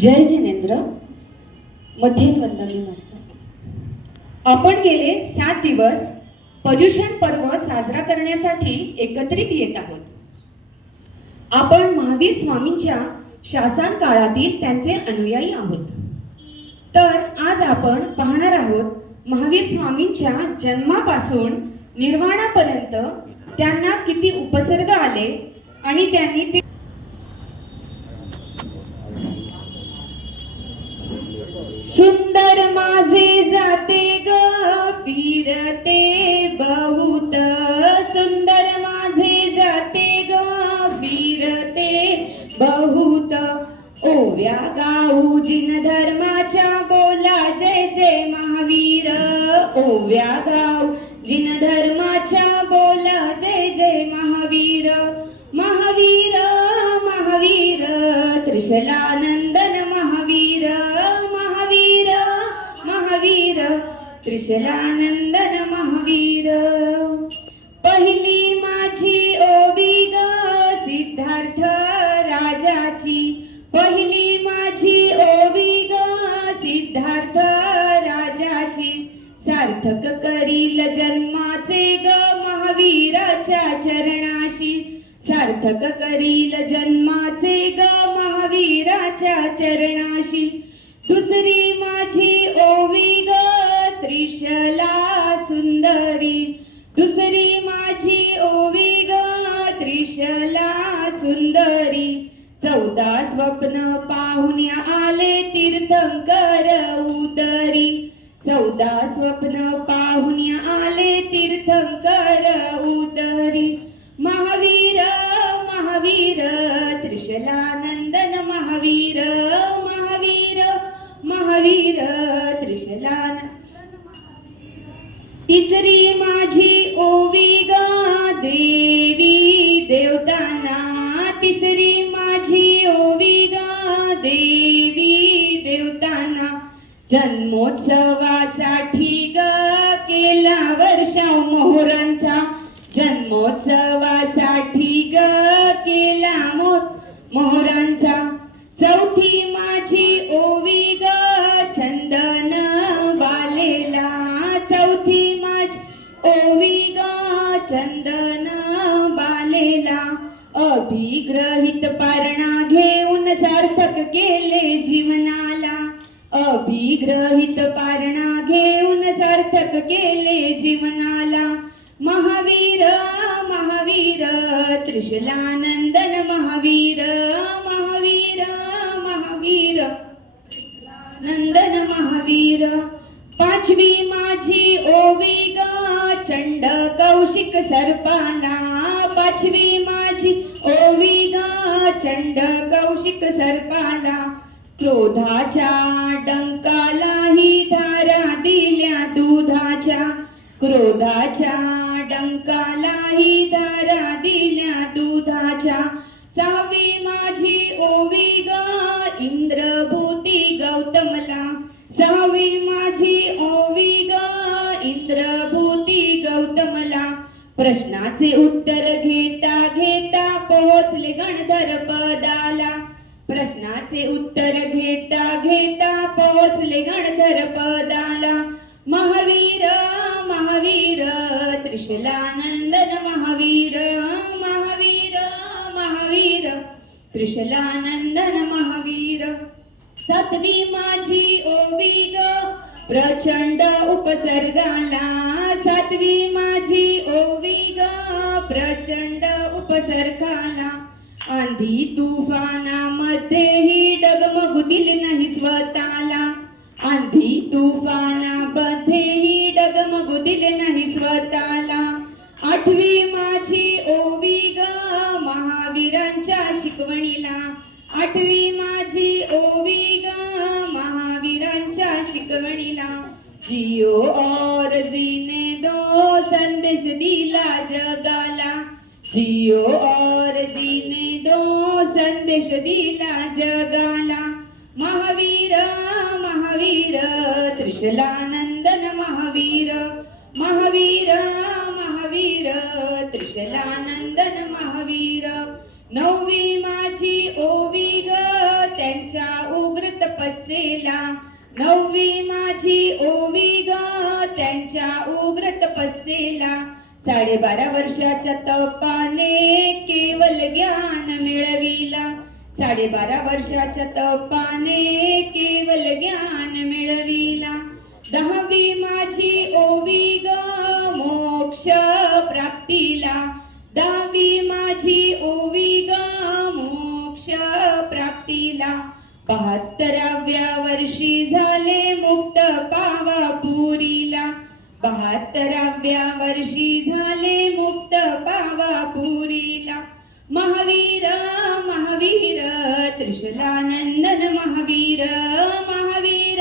जय जिनेंद्र मध्येन वंदनी आपण गेले सात दिवस पर्युषण पर्व साजरा करण्यासाठी एकत्रित येत आहोत. आपण महावीर स्वामींच्या शासन काळातील त्यांचे अनुयायी आहोत. तर आज आपण पाहणार आहोत महावीर स्वामींच्या जन्मापासून निर्वाणापर्यंत त्यांना किती उपसर्ग आले आणि त्यांनी ते सुंदर माझे जाते ग फिरते बहुत. सुंदर माझे जाते ग फिरते बहुत. ओव्या गाऊ जिन धर्माच्या बोला जय जय महावीर. ओव्या गाऊ जिन धर्माच्या बोला जय जय महावीर. महावीर महावीर त्रिशलान त्रिशलानंदन महावीर पहिली माझी ओवी ग सिद्धार्थ राजाची। पहिली माझी ओवी ग सिद्धार्थ राजाची। सार्थक करील जन्माचे ग महावीराच्या चरणाशी। सार्थक करील जन्माचे ग महावीराच्या चरणाशी। दुसरी माझी त्रिशला सुंदरी. दुसरी माझी ओवी ग त्रिशला सुंदरी. चौदा स्वप्न पाहून आले तीर्थंकर उदरी. चौदा स्वप्न पाहून आले तीर्थंकर उदरी. महावीर महावीर त्रिशलानंदन महावीर महावीर महावीर त्रिशलानंदन तिसरी माझी ओवी ग देवी देवतांना. तिसरी माझी ओवी ग देवी देवतांना. जन्मोत्सवासाठी ग केला वर्षाव मोहरांचा. जन्मोत्सवासाठी ग केला मोहरांचा. चौथी माझी ओवी अभिग्रहित पारणा घेऊन सार्थक केले जीवनाला. अभिग्रहित पारणा घेऊन सार्थक केले जीवनाला. महावीर महावीर त्रिशलानंदन महावीर महावीर महावीर नंदन महावीर. पाचवी माझी ओवी ग चंड कौशिक सर्पाना. पाचवी माझी. ओवी ग चंड कौशिक सर्पाला क्रोधाच्या डंकालाही धारा दिल्या दुधाच्या. क्रोधाच्या डंकालाही धारा दिल्या दुधाच्या. सहावी माझी ओवी ग इंद्रभूती गौतमला. सहावी प्रश्नाचे उत्तर घेता घेता पोहोचले गणधर पदाला. प्रश्नाचे उत्तर घेता घेता पोहोचले गणधर पदाला. महावीर महावीर त्रिशलानंदन महावीर महावीर महावीर त्रिशलानंदन महावीर. सातवी माझी ओवी ग प्रचंड उपसर्गाला सातवी माझी ओवी ग. प्रचंड उपसर्गाला आंधी तुफानामध्येही डगमगू दिले नाही स्वतःला. आंधी तुफानामध्येही डगमगू दिले नाही स्वतःला. आठवी माझी ओवी ग. महावीरांच्या शिकवणीला आठवी माझी ओवी ग महावीरांच्या शिकवणीला. जिओ और जीने दो संदेश दिला जगाला. जिओ और जीने दो संदेश दिला जगाला. महावीर महावीर त्रिशलानंदन महावीर. महावीर महावीर त्रिशलानंदन महावीर. नववी माझी ओवी ग त्यांच्या उग्र तपस्येला नववी माझी ओवी ग त्यांच्या उग्र तपस्येला साडेबारा वर्षाच्या तपाने केवल ज्ञान मिळविला. साडेबारा वर्षाच्या तपाने केवल ज्ञान मिळविला. दहावी माझी पावा पुरीला बहात्तराव्या वर्षी झाले मुक्त पावा पुरीला महावीर महावीर त्रिशलानंदन महावीर महावीर.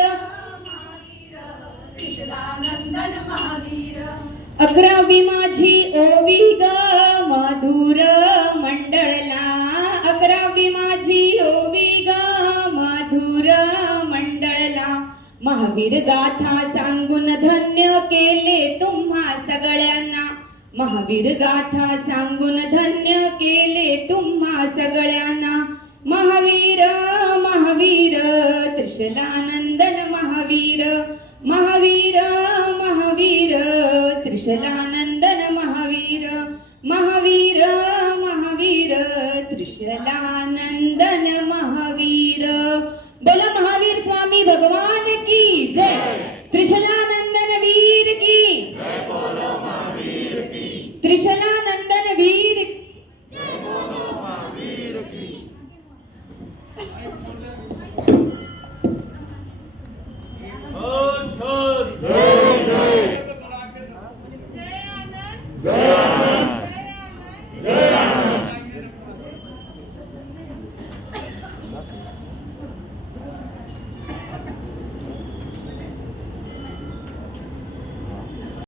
महावीर. अकरावी माझी ओवी ग मधुर मंडळला. अकरावी माझी ओवी ग मधुर महावीर गाथा सांगून धन्य केले तुम्हा सगळ्यांना. महावीर गाथा सांगून धन्य केले तुम्हा सगळ्यांना. महावीर महावीर त्रिशलानंदन महावीर. महावीर महावीर त्रिशलानंदन महावीर. महावीर महावीर त्रिशलानंदन महावीर. बोला महावीर स्वामी भगवान की जय. त्रिशल